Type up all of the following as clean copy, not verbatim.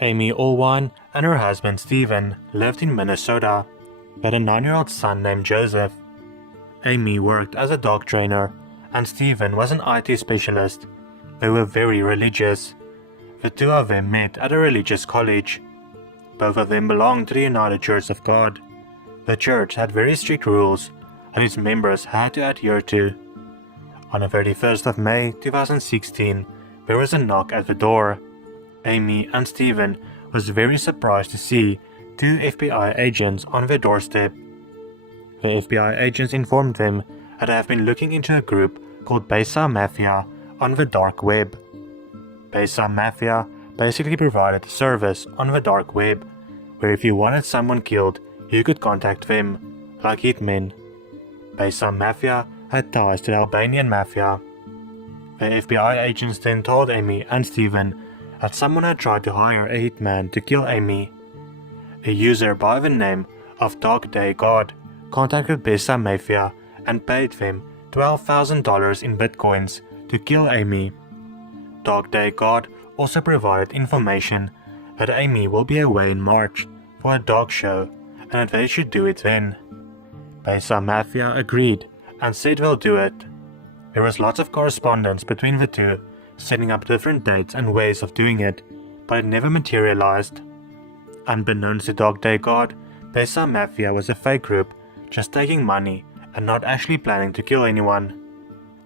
Amy Allwine and her husband Stephen lived in Minnesota. They had a 9-year-old son named Joseph. Amy worked as a dog trainer and Stephen was an IT specialist. They were very religious. The two of them met at a religious college. Both of them belonged to the United Church of God. The church had very strict rules and its members had to adhere to. On the 31st of May 2016, there was a knock at the door. Amy and Stephen was very surprised to see 2 FBI agents on their doorstep. The FBI agents informed them that they have been looking into a group called Besa Mafia on the dark web. Besa Mafia basically provided a service on the dark web, where if you wanted someone killed, you could contact them, like hitmen. Besa Mafia had ties to the Albanian Mafia. The FBI agents then told Amy and Stephen that someone had tried to hire a hitman to kill Amy. A user by the name of Dog Day God contacted Besa Mafia and paid them $12,000 in bitcoins to kill Amy. Dog Day God also provided information that Amy will be away in March for a dog show and that they should do it then. Besa Mafia agreed and said they'll do it. There was lots of correspondence between the two, setting up different dates and ways of doing it, but it never materialized. Unbeknownst to Dog Day God, Besa Mafia was a fake group, just taking money and not actually planning to kill anyone.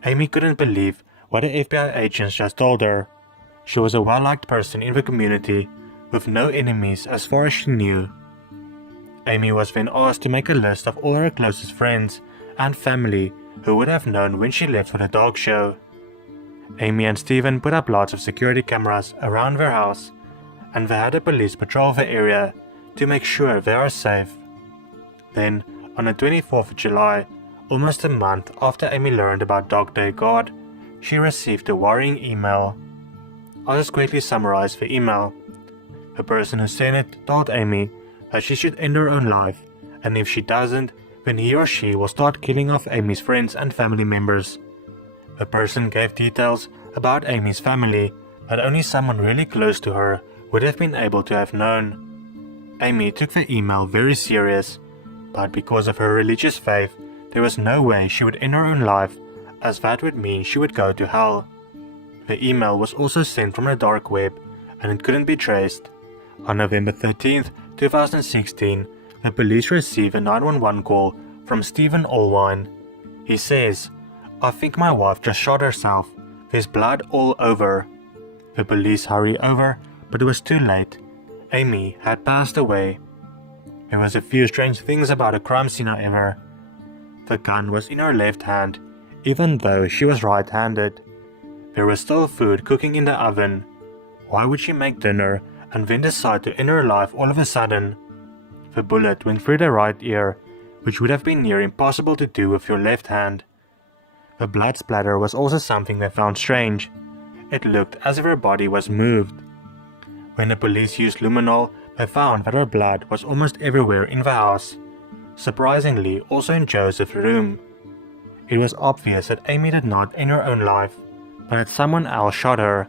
Amy couldn't believe what the FBI agents just told her. She was a well-liked person in the community, with no enemies as far as she knew. Amy was then asked to make a list of all her closest friends and family who would have known when she left for the dog show. Amy and Stephen put up lots of security cameras around their house, and they had a police patrol the area to make sure they are safe. Then, on the 24th of July, almost a month after Amy learned about Dog Day God, she received a worrying email. I'll just quickly summarize the email. The person who sent it told Amy that she should end her own life, and if she doesn't, then he or she will start killing off Amy's friends and family members. The person gave details about Amy's family that only someone really close to her would have been able to have known. Amy took the email very serious, but because of her religious faith, there was no way she would end her own life, as that would mean she would go to hell. The email was also sent from the dark web, and it couldn't be traced. On November 13th, 2016, the police received a 911 call from Stephen Allwine. He says, "I think my wife just shot herself. There's blood all over." The police hurry over, but it was too late. Amy had passed away. There was a few strange things about the crime scene however. The gun was in her left hand, even though she was right-handed. There was still food cooking in the oven. Why would she make dinner and then decide to end her life all of a sudden? The bullet went through the right ear, which would have been near impossible to do with your left hand. The blood splatter was also something they found strange. It looked as if her body was moved. When the police used luminol, they found that her blood was almost everywhere in the house. Surprisingly, also in Joseph's room. It was obvious that Amy did not end her own life, but that someone else shot her.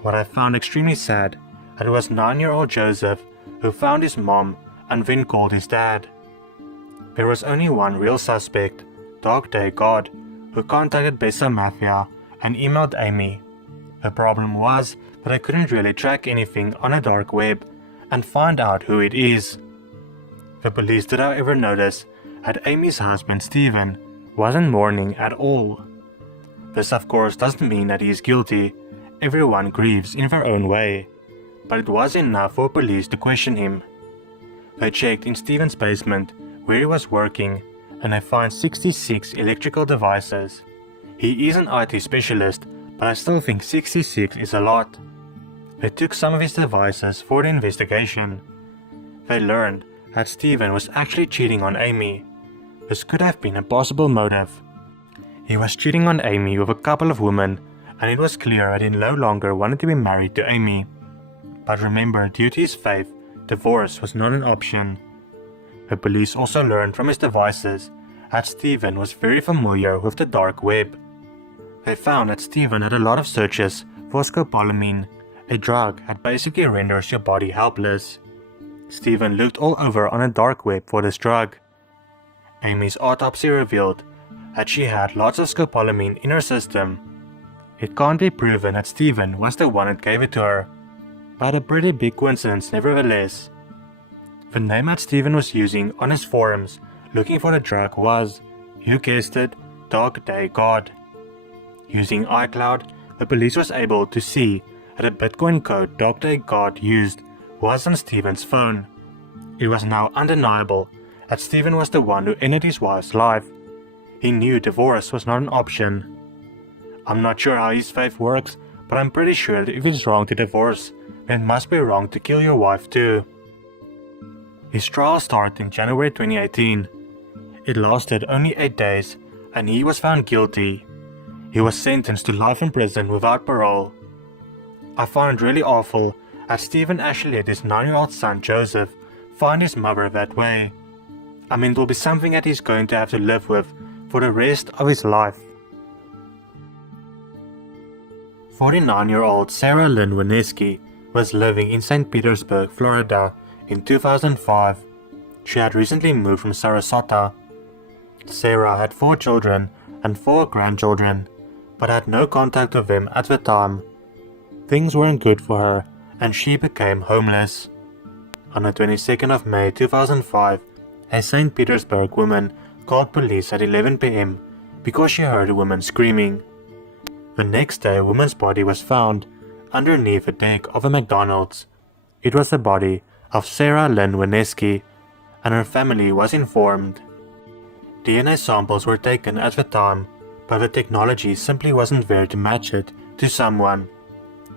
What I found extremely sad, that it was 9-year-old Joseph who found his mom and then called his dad. There was only one real suspect, Dog Day God, who contacted Besa Mafia and emailed Amy. The problem was that I couldn't really track anything on a dark web and find out who it is. The police did however notice that Amy's husband Stephen wasn't mourning at all. This of course doesn't mean that he is guilty. Everyone grieves in their own way, but it was enough for police to question him. They checked in Stephen's basement where he was working and they find 66 electrical devices. He is an IT specialist, but I still think 66 is a lot. They took some of his devices for the investigation. They learned that Stephen was actually cheating on Amy. This could have been a possible motive. He was cheating on Amy with a couple of women, and it was clear that he no longer wanted to be married to Amy. But remember, due to his faith, divorce was not an option. The police also learned from his devices that Stephen was very familiar with the dark web. They found that Stephen had a lot of searches for scopolamine, A drug that basically renders your body helpless. Stephen looked all over on a dark web for this drug. Amy's autopsy revealed that she had lots of scopolamine in her system. It can't be proven that Stephen was the one that gave it to her, but a pretty big coincidence nevertheless. The name that Stephen was using on his forums looking for the drug was, you guessed it, Dog Day God. Using iCloud, the police was able to see that the Bitcoin code Dog Day God used was on Stephen's phone. It was now undeniable that Stephen was the one who ended his wife's life. He knew divorce was not an option. I'm not sure how his faith works, but I'm pretty sure that if it's wrong to divorce, then it must be wrong to kill your wife too. His trial started in January 2018. It lasted only 8 days, and he was found guilty. He was sentenced to life in prison without parole. I find it really awful that Stephen actually let his 9-year-old son Joseph find his mother that way. I mean, it will be something that he's going to have to live with for the rest of his life. 49-year-old Sarah Lynn Wineski was living in St. Petersburg, Florida in 2005. She had recently moved from Sarasota. Sarah had 4 children and 4 grandchildren, but had no contact with them at the time. Things weren't good for her, and she became homeless. On the 22nd of May 2005, a St. Petersburg woman called police at 11 p.m. because she heard a woman screaming. The next day, a woman's body was found underneath a deck of a McDonald's. It was the body of Sarah Lynn Wineski, and her family was informed. DNA samples were taken at the time, but the technology simply wasn't there to match it to someone.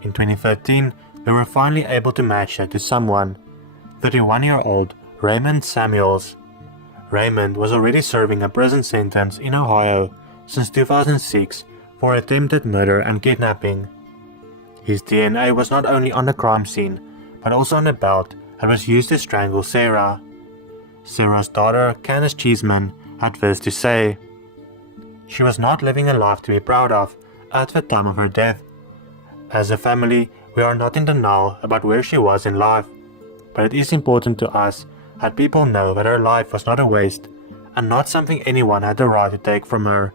In 2013, they were finally able to match it to someone, 31-year-old Raymond Samuels. Raymond was already serving a prison sentence in Ohio since 2006 for attempted murder and kidnapping. His DNA was not only on the crime scene, but also on the belt that was used to strangle Sarah. Sarah's daughter, Candace Cheeseman, had this to say: "She was not living a life to be proud of at the time of her death. As a family, we are not in denial about where she was in life, but it is important to us that people know that her life was not a waste and not something anyone had the right to take from her.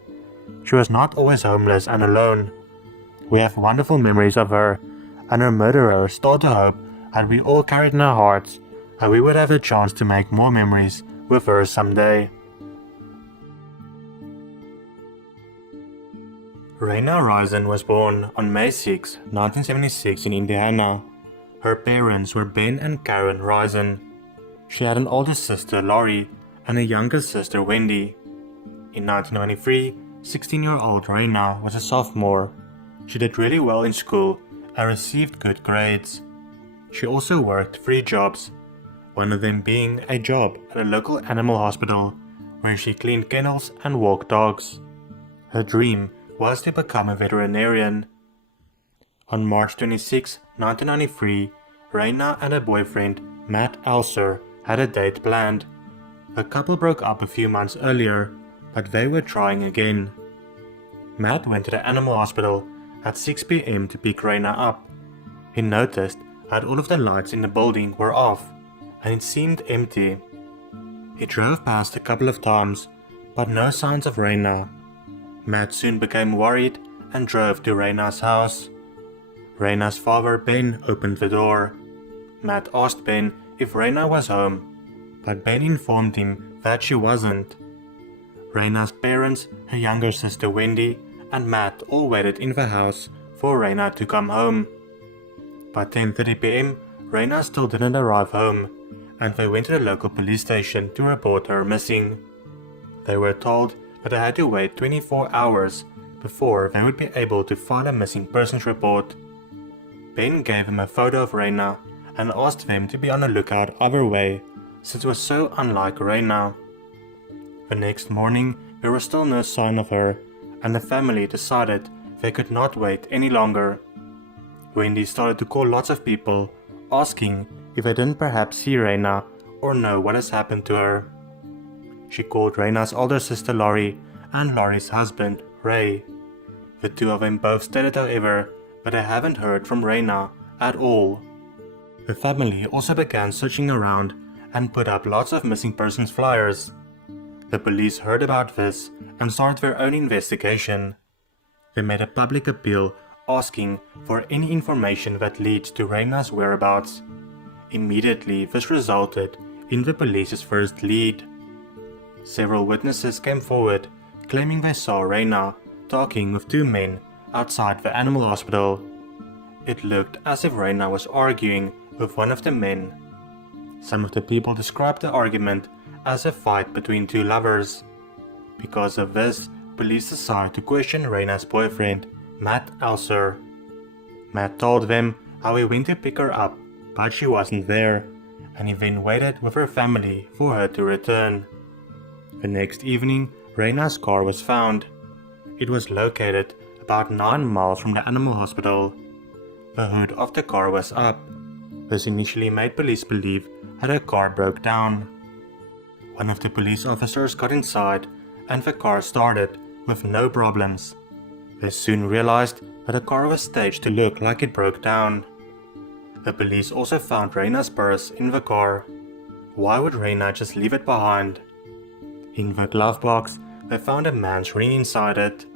She was not always homeless and alone. We have wonderful memories of her, and her murderer stole to hope that we all carried in our hearts that we would have the chance to make more memories with her someday." Raina Risen was born on May 6, 1976 in Indiana. Her parents were Ben and Karen Risen. She had an older sister, Laurie, and a younger sister, Wendy. In 1993, 16-year-old Raina was a sophomore. She did really well in school and received good grades. She also worked 3 jobs, one of them being a job at a local animal hospital where she cleaned kennels and walked dogs. Her dream was to become a veterinarian. On March 26, 1993, Raina and her boyfriend, Matt Alser, had a date planned. The couple broke up a few months earlier, but they were trying again. Matt went to the animal hospital at 6 p.m. to pick Raina up. He noticed that all of the lights in the building were off, and it seemed empty. He drove past a couple of times, but no signs of Raina. Matt soon became worried and drove to Raina's house. Raina's father, Ben, opened the door. Matt asked Ben if Raina was home, but Ben informed him that she wasn't. Raina's parents, her younger sister Wendy, and Matt all waited in the house for Raina to come home. By 10:30 p.m., Raina still didn't arrive home, and they went to the local police station to report her missing. They were told that they had to wait 24 hours before they would be able to file a missing persons report. Ben gave him a photo of Raina and asked them to be on the lookout either way, since it was so unlike Raina. The next morning, there was still no sign of her, and the family decided they could not wait any longer. Wendy started to call lots of people, asking if they didn't perhaps see Raina or know what has happened to her. She called Raina's older sister Laurie and Laurie's husband, Ray. The two of them both stated, however, that they haven't heard from Raina at all. The family also began searching around and put up lots of missing persons flyers. The police heard about this and started their own investigation. They made a public appeal asking for any information that leads to Reina's whereabouts. Immediately, this resulted in the police's first lead. Several witnesses came forward claiming they saw Reina talking with two men outside the animal hospital. It looked as if Reina was arguing with one of the men. Some of the people described the argument as a fight between two lovers. Because of this, police decided to question Reina's boyfriend, Matt Elser. Matt told them how he went to pick her up, but she wasn't there, and he then waited with her family for her to return. The next evening, Reina's car was found. It was located about 9 miles from the animal hospital. The hood of the car was up. This initially made police believe that her car broke down. One of the police officers got inside and the car started with no problems. They soon realized that the car was staged to look like it broke down. The police also found Reina's purse in the car. Why would Reina just leave it behind? In the glove box, they found a man's ring inside it.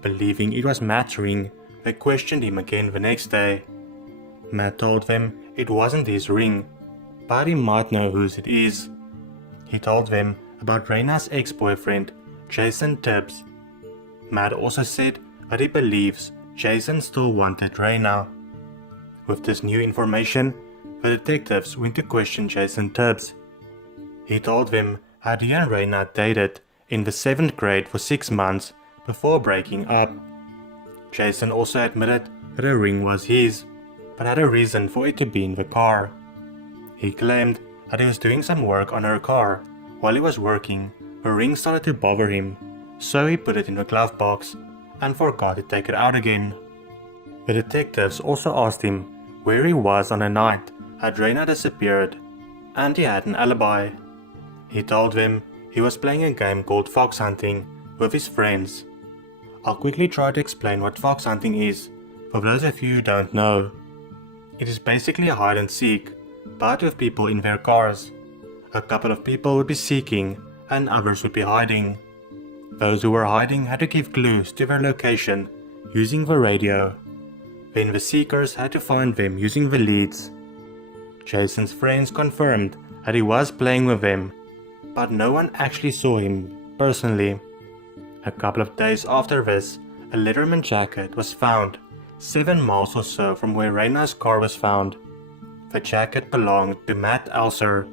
Believing it was Matt's ring, they questioned him again the next day. Matt told them it wasn't his ring, but he might know whose it is. He told them about Reina's ex-boyfriend, Jason Tibbs. Matt also said that he believes Jason still wanted Reina. With this new information, the detectives went to question Jason Tibbs. He told them how he and Reina dated in the 7th grade for 6 months before breaking up. Jason also admitted that the ring was his, but had a reason for it to be in the car. He claimed that he was doing some work on her car. While he was working, the ring started to bother him, so he put it in the glove box and forgot to take it out again. The detectives also asked him where he was on the night that Reina disappeared, and he had an alibi. He told them he was playing a game called fox hunting with his friends. I'll quickly try to explain what fox hunting is, for those of you who don't know. It is basically a hide and seek, but with people in their cars. A couple of people would be seeking and others would be hiding. Those who were hiding had to give clues to their location using the radio. Then the seekers had to find them using the leads. Jason's friends confirmed that he was playing with them, but no one actually saw him personally. A couple of days after this, a Letterman jacket was found 7 miles or so from where Reina's car was found. The jacket belonged to Matt Elser,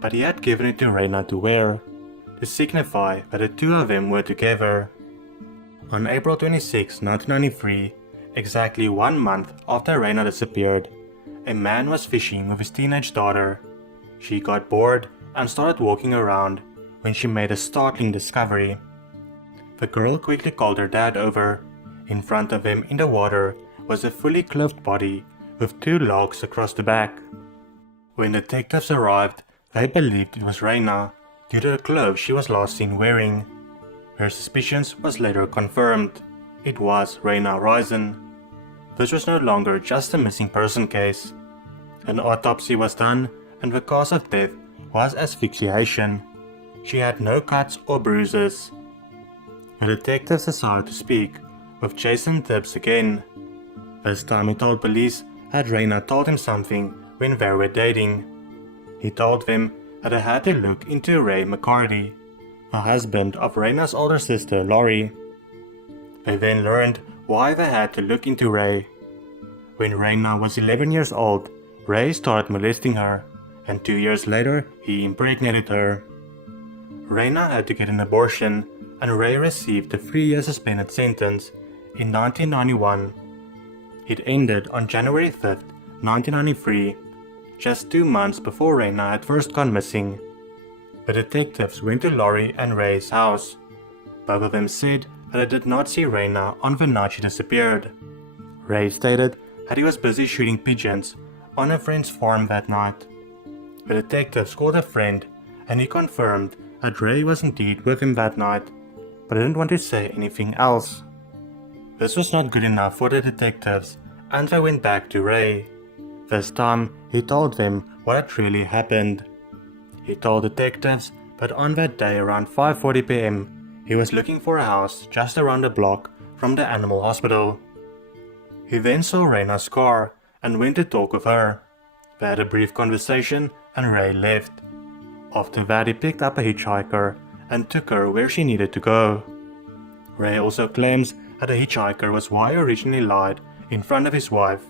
but he had given it to Reina to wear, to signify that the two of them were together. On April 26, 1993, exactly 1 month after Reina disappeared, a man was fishing with his teenage daughter. She got bored and started walking around when she made a startling discovery. The girl quickly called her dad over. In front of him in the water was a fully clothed body with 2 logs across the back. When detectives arrived, they believed it was Reina due to the clothes she was last seen wearing. Their suspicions was later confirmed. It was Reina Risen. This was no longer just a missing person case. An autopsy was done and the cause of death was asphyxiation. She had no cuts or bruises. The detectives decided to speak with Jason Tibbs again. This time he told police that Reina told him something when they were dating. He told them that they had to look into Ray McCarty, the husband of Reina's older sister Laurie. They then learned why they had to look into Ray. When Reina was 11 years old, Ray started molesting her, and 2 years later he impregnated her. Reina had to get an abortion, and Ray received a 3-year suspended sentence in 1991. It ended on January 5th, 1993, just 2 months before Reina had first gone missing. The detectives went to Laurie and Ray's house. Both of them said that they did not see Reina on the night she disappeared. Ray stated that he was busy shooting pigeons on a friend's farm that night. The detectives called a friend and he confirmed that Ray was indeed with him that night, but didn't want to say anything else. This was not good enough for the detectives and they went back to Ray. This time, he told them what had really happened. He told detectives that on that day around 5:40 p.m, he was looking for a house just around the block from the animal hospital. He then saw Raina's car and went to talk with her. They had a brief conversation and Ray left. After that, he picked up a hitchhiker and took her where she needed to go. Ray also claims that the hitchhiker was why he originally lied in front of his wife.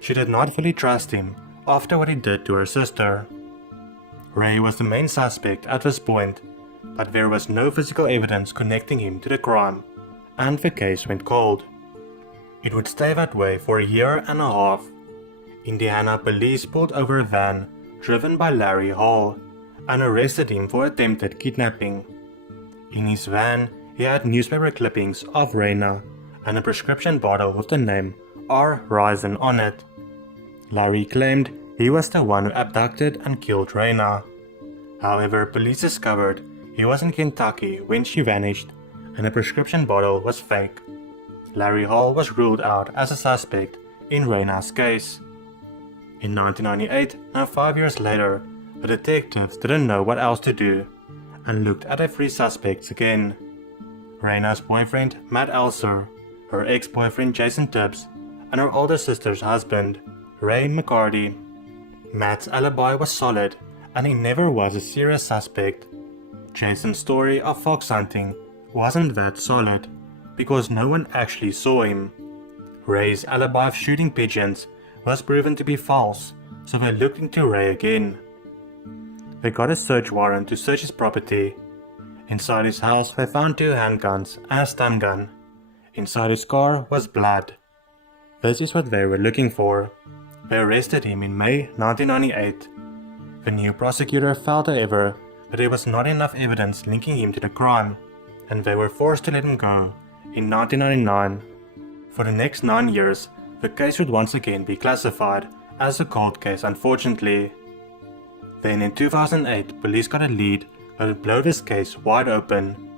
She did not fully trust him after what he did to her sister. Ray was the main suspect at this point, but there was no physical evidence connecting him to the crime, and the case went cold. It would stay that way for a year and a half. Indiana police pulled over a van driven by Larry Hall and arrested him for attempted kidnapping. In his van, he had newspaper clippings of Raina and a prescription bottle with the name R. Risen on it. Larry claimed he was the one who abducted and killed Raina. However, police discovered he was in Kentucky when she vanished, and the prescription bottle was fake. Larry Hall was ruled out as a suspect in Raina's case. In 1998, now 5 years later, the detectives didn't know what else to do and looked at the three suspects again. Raina's boyfriend, Matt Elser, her ex-boyfriend Jason Tibbs, and her older sister's husband, Ray McCarty. Matt's alibi was solid, and he never was a serious suspect. Jason's story of fox hunting wasn't that solid, because no one actually saw him. Ray's alibi of shooting pigeons was proven to be false, so they looked into Ray again. They got a search warrant to search his property. Inside his house they found 2 handguns and a stun gun. Inside his car was blood. This is what they were looking for. They arrested him in May 1998. The new prosecutor felt, however, that there was not enough evidence linking him to the crime, and they were forced to let him go in 1999. For the next 9 years, the case would once again be classified as a cold case, unfortunately. Then in 2008, police got a lead that would blow this case wide open.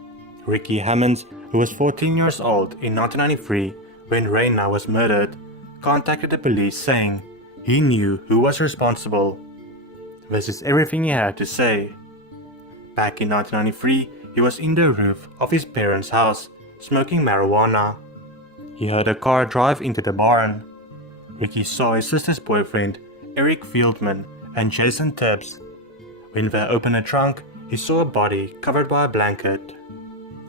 Ricky Hammonds, who was 14 years old in 1993 when Raina was murdered, contacted the police saying he knew who was responsible. This is everything he had to say. Back in 1993, he was in the roof of his parents' house, smoking marijuana. He heard a car drive into the barn. Ricky saw his sister's boyfriend, Eric Fieldman, and Jason Tibbs. When they opened the trunk, he saw a body covered by a blanket.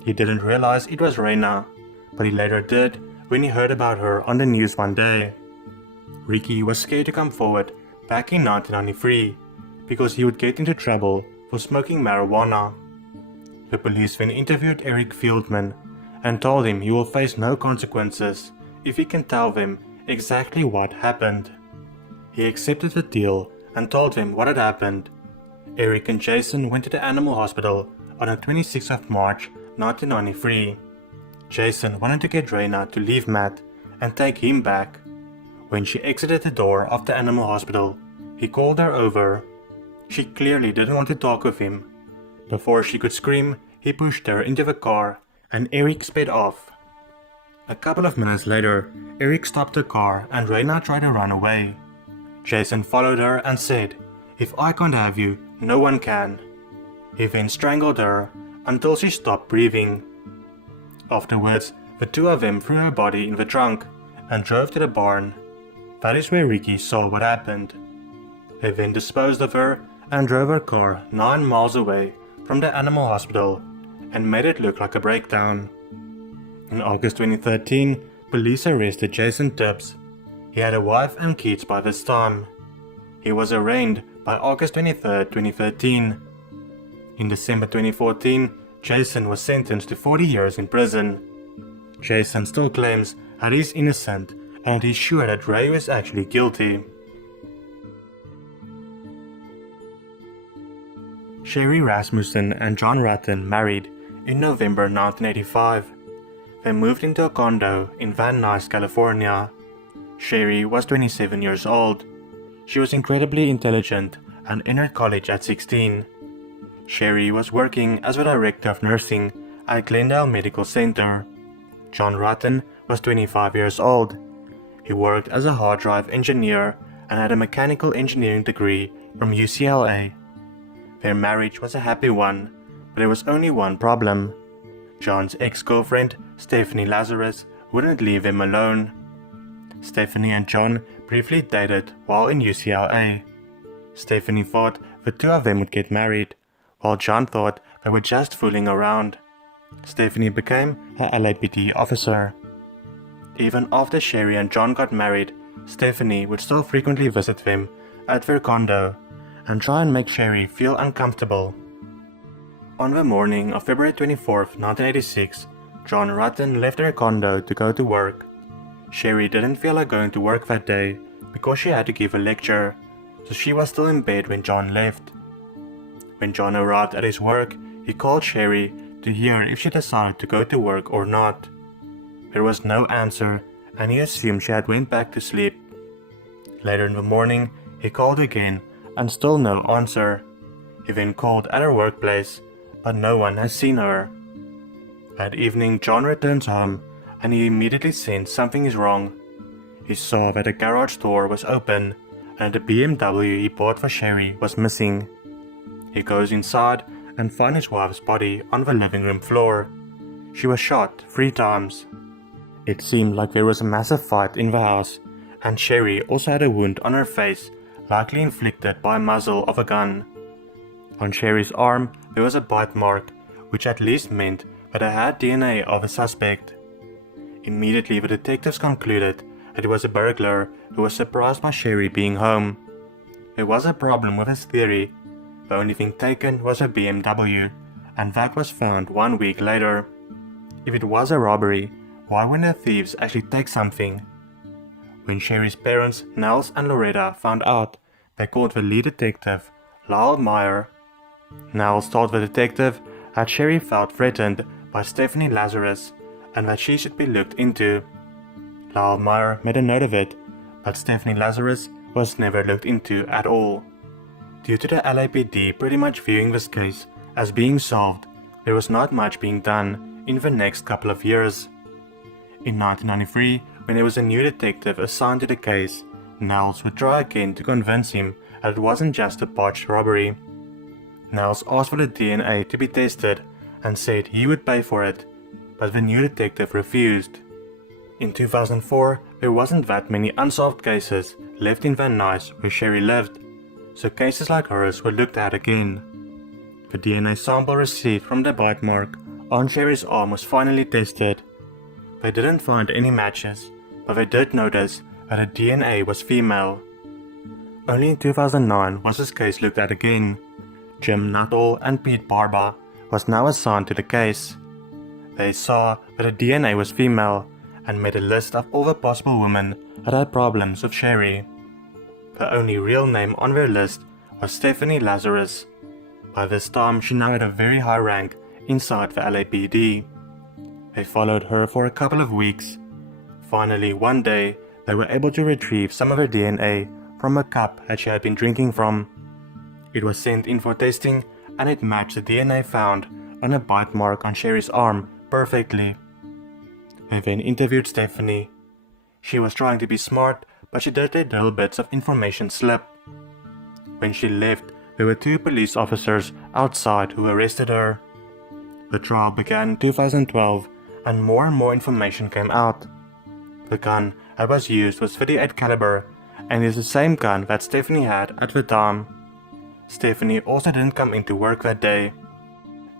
He didn't realize it was Raina, but he later did when he heard about her on the news one day. Ricky was scared to come forward back in 1993 because he would get into trouble for smoking marijuana. The police then interviewed Eric Fieldman and told him he will face no consequences if he can tell them exactly what happened. He accepted the deal and told them what had happened. Eric and Jason went to the animal hospital on the 26th of March 1993. Jason wanted to get Raina to leave Matt and take him back. When she exited the door of the animal hospital, he called her over. She clearly didn't want to talk with him. Before she could scream, he pushed her into the car and Eric sped off. A couple of minutes later, Eric stopped the car and Raina tried to run away. Jason followed her and said, "If I can't have you, no one can." He then strangled her until she stopped breathing. Afterwards, the two of them threw her body in the trunk and drove to the barn. That is where Ricky saw what happened. They then disposed of her and drove her car 9 miles away from the animal hospital and made it look like a breakdown. In August 2013, police arrested Jason Tibbs. He had a wife and kids by this time. He was arraigned by August 23, 2013. In December 2014, Jason was sentenced to 40 years in prison. Jason still claims that he is innocent and he's sure that Ray was actually guilty. Sherry Rasmussen and John Rutten married in November 1985. They moved into a condo in Van Nuys, California. Sherry was 27 years old. She was incredibly intelligent and entered college at 16. Sherry was working as the director of nursing at Glendale Medical Center. John Rutten was 25 years old. He worked as a hard drive engineer and had a mechanical engineering degree from UCLA. Their marriage was a happy one, but there was only one problem. John's ex-girlfriend, Stephanie Lazarus, wouldn't leave him alone. Stephanie and John briefly dated while in UCLA. Stephanie thought the two of them would get married, while John thought they were just fooling around. Stephanie became her LAPD officer. Even after Sherry and John got married, Stephanie would still frequently visit them at their condo and try and make Sherry feel uncomfortable. On the morning of February 24, 1986, John Rutten left their condo to go to work. Sherry didn't feel like going to work that day because she had to give a lecture, so she was still in bed when John left. When John arrived at his work, he called Sherry to hear if she decided to go to work or not. There was no answer, and he assumed she had went back to sleep. Later in the morning, he called again, and still no answer. He then called at her workplace, but no one has seen her. That evening, John returns home, and he immediately sensed something is wrong. He saw that the garage door was open, and the BMW he bought for Sherry was missing. He goes inside and finds his wife's body on the living room floor. She was shot 3 times. It seemed like there was a massive fight in the house, and Sherry also had a wound on her face, likely inflicted by a muzzle of a gun. On Sherry's arm there was a bite mark, which at least meant that it had DNA of a suspect. Immediately the detectives concluded that it was a burglar who was surprised by Sherry being home. There was a problem with his theory. The only thing taken was a BMW, and that was found 1 week later. If it was a robbery, why wouldn't the thieves actually take something? When Sherry's parents, Nels and Loretta, found out, they called the lead detective, Lyle Meyer. Nels told the detective that Sherry felt threatened by Stephanie Lazarus and that she should be looked into. Lyle Meyer made a note of it, but Stephanie Lazarus was never looked into at all. Due to the LAPD pretty much viewing this case as being solved, there was not much being done in the next couple of years. In 1993, when there was a new detective assigned to the case, Nels would try again to convince him that it wasn't just a botched robbery. Nels asked for the DNA to be tested and said he would pay for it, but the new detective refused. In 2004, there wasn't that many unsolved cases left in Van Nuys where Sherry lived, so cases like hers were looked at again. The DNA sample received from the bite mark on Sherry's arm was finally tested. They didn't find any matches, but they did notice that the DNA was female. Only in 2009 was this case looked at again. Jim Nuttall and Pete Barba was now assigned to the case. They saw that the DNA was female and made a list of all the possible women that had problems with Sherry. The only real name on their list was Stephanie Lazarus. By this time, she now had a very high rank inside the LAPD. They followed her for a couple of weeks. Finally, one day, they were able to retrieve some of her DNA from a cup that she had been drinking from. It was sent in for testing, and it matched the DNA found on a bite mark on Sherry's arm perfectly. They then interviewed Stephanie. She was trying to be smart, but she did let little bits of information slip. When she left, there were 2 police officers outside who arrested her. The trial began in 2012, and more information came out. The gun that was used was .38 caliber, and is the same gun that Stephanie had at the time. Stephanie also didn't come into work that day.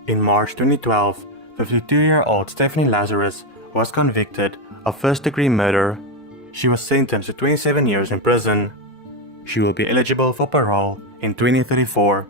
In March 2012, 52-year-old Stephanie Lazarus was convicted of first-degree murder. She was sentenced to 27 years in prison. She will be eligible for parole in 2034.